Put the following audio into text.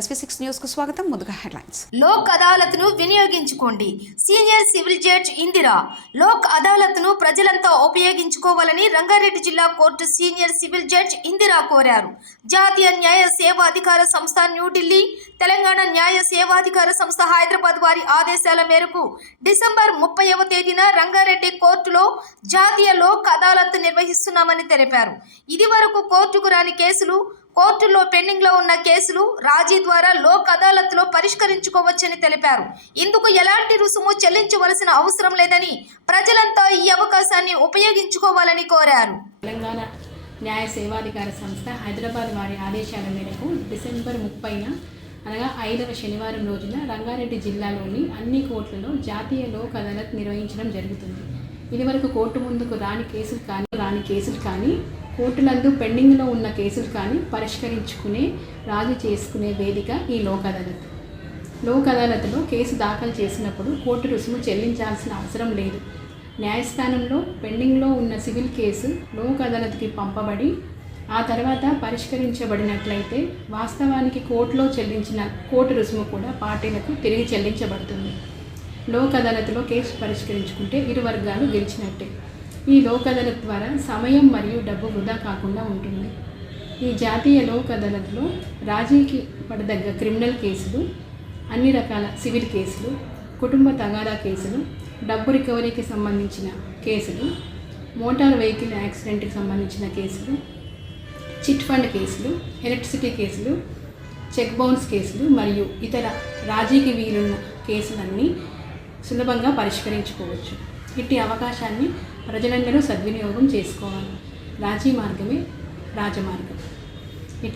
SV6 news కు స్వాగతం. ముందుగా హెడ్లైన్స్. లోక్ అదాలత్ను వినియోగించుకోండి. Senior civil judge Indira. Lok అదాలత్ను ప్రజలంతా ఉపయోగించుకోవాలని రంగారెడ్డి జిల్లా court senior civil judge Indira కోరారు. జాతీయ న్యాయ సేవాధికార సంస్థ న్యూఢిల్లీ, తెలంగాణ న్యాయ సేవాధికార సంస్థ హైదరాబాద్ వారి ఆదేశాల మేరకు డిసెంబర్ 30వ తేదీన రంగారెడ్డి కోర్టులో జాతీయ లోక్ అదాలత్ నిర్వహిస్తున్నామని తెలిపారు. ఇది వరకు కోర్టుకు రాని కేసులు, కోర్టులో పెండింగ్ లో ఉన్న కేసులు రాజీ ద్వారా లోక్ అదాలత్ లో పరిష్కరించుకోవచ్చని తెలిపారు. ఇందుకు ఎలాంటి రుసుము చెల్లించవలసిన అవసరం లేదని ప్రజలంతా ఈ అవకాశాన్ని ఉపయోగించుకోవాలని కోరారు. తెలంగాణ న్యాయ సేవాధికార సంస్థ హైదరాబాద్ వారి ఆదేశాల మేరకు డిసెంబర్ 30న అనగా 5వ శనివారం రోజున రంగారెడ్డి జిల్లాలోని అన్ని కోర్టులలో జాతీయ లోక్ అదాలత్ నిర్వహించడం జరుగుతుంది. ఇదివరకు కోర్టు ముందుకు రాని కేసులు కానీ కోర్టులందు పెండింగ్లో ఉన్న కేసులు కానీ పరిష్కరించుకునే, రాజీ చేసుకునే వేదిక ఈ లోక్ అదాలత్. లోక్ అదాలత్లో కేసు దాఖలు చేసినప్పుడు కోర్టు రుసుము చెల్లించాల్సిన అవసరం లేదు. న్యాయస్థానంలో పెండింగ్లో ఉన్న సివిల్ కేసు లోక్ అదాలత్కి పంపబడి ఆ తర్వాత పరిష్కరించబడినట్లయితే వాస్తవానికి కోర్టులో చెల్లించిన కోర్టు రుసుము కూడా పార్టీలకు తిరిగి చెల్లించబడుతుంది. లోక్ అదాలత్లో కేసు పరిష్కరించుకుంటే ఇరు వర్గాలు గెలిచినట్టే. ఈ లోక్ అదాలత్ ద్వారా సమయం మరియు డబ్బు వృధా కాకుండా ఉంటుంది. ఈ జాతీయ లోక్ అదాలత్లో రాజీకి పడదగ్గ క్రిమినల్ కేసులు, అన్ని రకాల సివిల్ కేసులు, కుటుంబ తగాదా కేసులు, డబ్బు రికవరీకి సంబంధించిన కేసులు, మోటార్ వెహికల్ యాక్సిడెంట్కి సంబంధించిన కేసులు, చిట్ ఫండ్ కేసులు, ఎలక్ట్రిసిటీ కేసులు, చెక్ బౌన్స్ కేసులు మరియు ఇతర రాజీకి వీలున్న కేసులన్నీ సులభంగా పరిష్కరించుకోవచ్చు. ఇట్టి అవకాశాన్ని ప్రజలందరూ సద్వినియోగం చేసుకోవాలి. రాజీ మార్గమే రాజమార్గం.